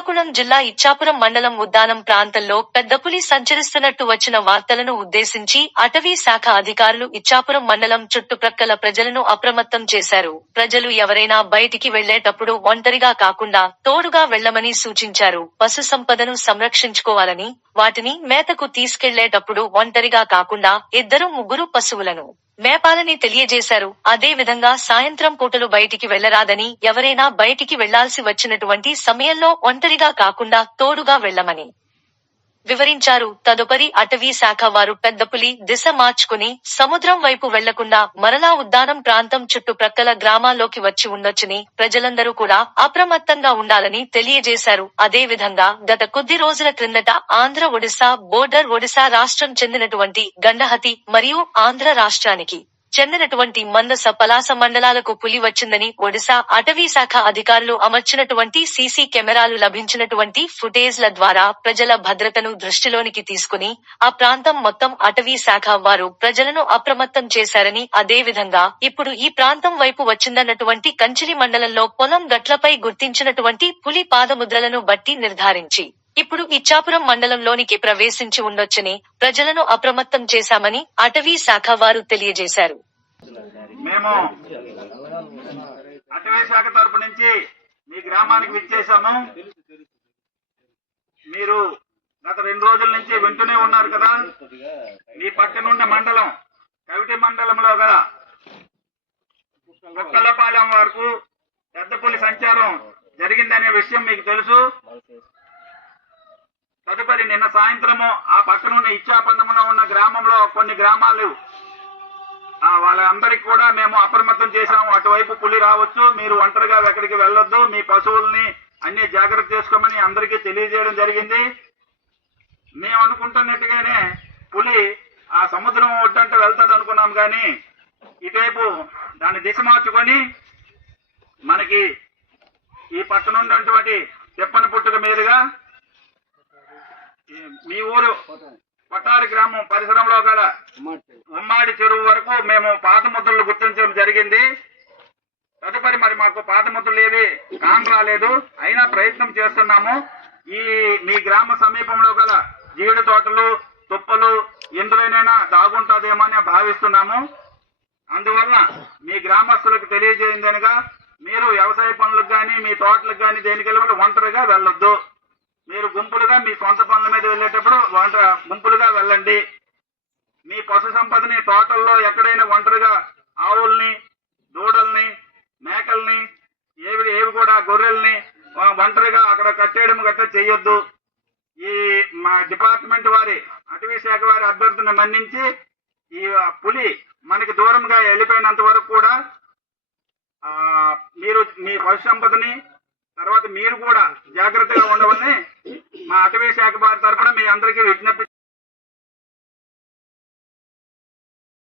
శ్రీకాకుళం జిల్లా ఇచ్చాపురం మండలం ఉద్దానం ప్రాంతంలో పెద్ద పులి సంచరిస్తున్నట్టు వచ్చిన వార్తలను ఉద్దేశించి అటవీ శాఖ అధికారులు ఇచ్చాపురం మండలం చుట్టుప్రక్కల ప్రజలను అప్రమత్తం చేశారు. ప్రజలు ఎవరైనా బయటికి వెళ్లేటప్పుడు ఒంటరిగా కాకుండా తోడుగా వెళ్లమని సూచించారు. పశు సంపదను సంరక్షించుకోవాలని, వాటిని మేతకు తీసుకెళ్లేటప్పుడు ఒంటరిగా కాకుండా 2-3 పశువులను మేపాలని తెలియజేశారు. అదే విధంగా సాయంత్రం పూటలు బయటికి వెళ్లరాదని, ఎవరైనా బయటికి వెళ్లాల్సి వచ్చినటువంటి సమయంలో ఒంటరిగా కాకుండా తోడుగా వెళ్లమని వివరించారు. తదుపరి అటవీ శాఖ వారు పెద్దపులి దిశ మార్చుకుని సముద్రం వైపు వెళ్లకుండా మరలా ఉద్దానం ప్రాంతం చుట్టుప్రక్కల గ్రామాల్లోకి వచ్చి ఉండొచ్చని, ప్రజలందరూ కూడా అప్రమత్తంగా ఉండాలని తెలియజేశారు. అదే విధంగా గత కొద్ది రోజుల క్రిందట ఆంధ్ర-ఒడిశా బోర్డర్ ఒడిశా రాష్ట్రం చెందినటువంటి గండహతి మరియు ఆంధ్ర రాష్ట్రానికి చెందినటువంటి మందస పలాస మండలాలకు పులి వచ్చిందని ఒడిశా అటవీ శాఖ అధికారులు అమర్చినటువంటి సీసీ కెమెరాలు లభించినటువంటి ఫుటేజ్ల ద్వారా ప్రజల భద్రతను దృష్టిలోనికి తీసుకుని ఆ ప్రాంతం మొత్తం అటవీ శాఖ వారు ప్రజలను అప్రమత్తం చేశారని, అదే విధంగా ఇప్పుడు ఈ ప్రాంతం వైపు వచ్చిందన్నటువంటి కంచిలి మండలంలో పొలం గట్లపై గుర్తించినటువంటి పులి పాదముద్రలను బట్టి నిర్ధారించి ఇప్పుడు ఇచ్చాపురం మండలంలోనికి ప్రవేశించి ఉండొచ్చని ప్రజలను అప్రమత్తం చేశామని అటవీ శాఖ వారు తెలియజేశారు. మేము అటవీ శాఖ తరపు నుంచి మీ గ్రామానికి విచ్చేశాము. మీరు గత 2 రోజుల నుంచి వింటూనే ఉన్నారు కదా. మీ పక్కనున్న మండలం కవిటి మండలంలో గల కుక్కలపాలెం వరకు పెద్ద పులి సంచారం జరిగిందనే విషయం మీకు తెలుసు. తదుపరి నిన్న సాయంత్రము ఆ పక్కనున్న ఇచ్చాపండంలో ఉన్న గ్రామంలో కొన్ని గ్రామాలు వాళ్ళందరికీ కూడా మేము అప్రమత్తం చేశాము. అటువైపు పులి రావచ్చు, మీరు ఒంటరిగా ఎక్కడికి వెళ్ళొద్దు, మీ పశువుల్ని అన్ని జాగ్రత్త చేసుకోమని అందరికీ తెలియజేయడం జరిగింది. మేము అనుకుంటున్నట్టుగానే పులి ఆ సముద్రం ఒడ్డంటే వెళ్తుంది అనుకున్నాం, కానీ ఇటువైపు దాన్ని దిశ మార్చుకొని మనకి ఈ పక్కన ఉన్నటువంటి తిప్పన పుట్టుక మీదుగా మీ ఊరు కొట్టారి గ్రామం పరిసరంలో గల ఉమ్మాడి చెరువు వరకు మేము పాత ముద్రలు గుర్తించడం జరిగింది. తదుపరి మరి మాకు పాత ముద్రలు ఏవి కాని రాలేదు, అయినా ప్రయత్నం చేస్తున్నాము. ఈ మీ గ్రామ సమీపంలో గల జీడి తోటలు, తుప్పలు ఎందులోనైనా దాగుంటుందేమో అని భావిస్తున్నాము. అందువల్ల మీ గ్రామస్తులకు తెలియజేయిందనగా మీరు వ్యవసాయ పనులకు కానీ మీ తోటలకు కానీ దేనికెళ్ళి ఒంటరిగా వెళ్ళొద్దు. మీరు గుంపులుగా మీ సొంత పనుల మీద వెళ్ళేటప్పుడు గుంపులుగా వెళ్ళండి. మీ పశు సంపదని తోటల్లో ఎక్కడైనా ఒంటరిగా ఆవుల్ని, దూడల్ని, మేకల్ని ఏవి కూడా గొర్రెల్ని ఒంటరిగా అక్కడ కట్టేయడం గట్రా చేయొద్దు. ఈ మా డిపార్ట్మెంట్ వారి అటవీ శాఖ వారి అభ్యర్థిని మన్నించి ఈ పులి మనకి దూరంగా వెళ్ళిపోయినంత వరకు కూడా మీరు మీ పశు సంపదని తర్వాత మీరు కూడా జాగ్రత్తగా ఉండవని మా అటవీ శాఖ వారి తరఫున మీ అందరికీ విజ్ఞప్తి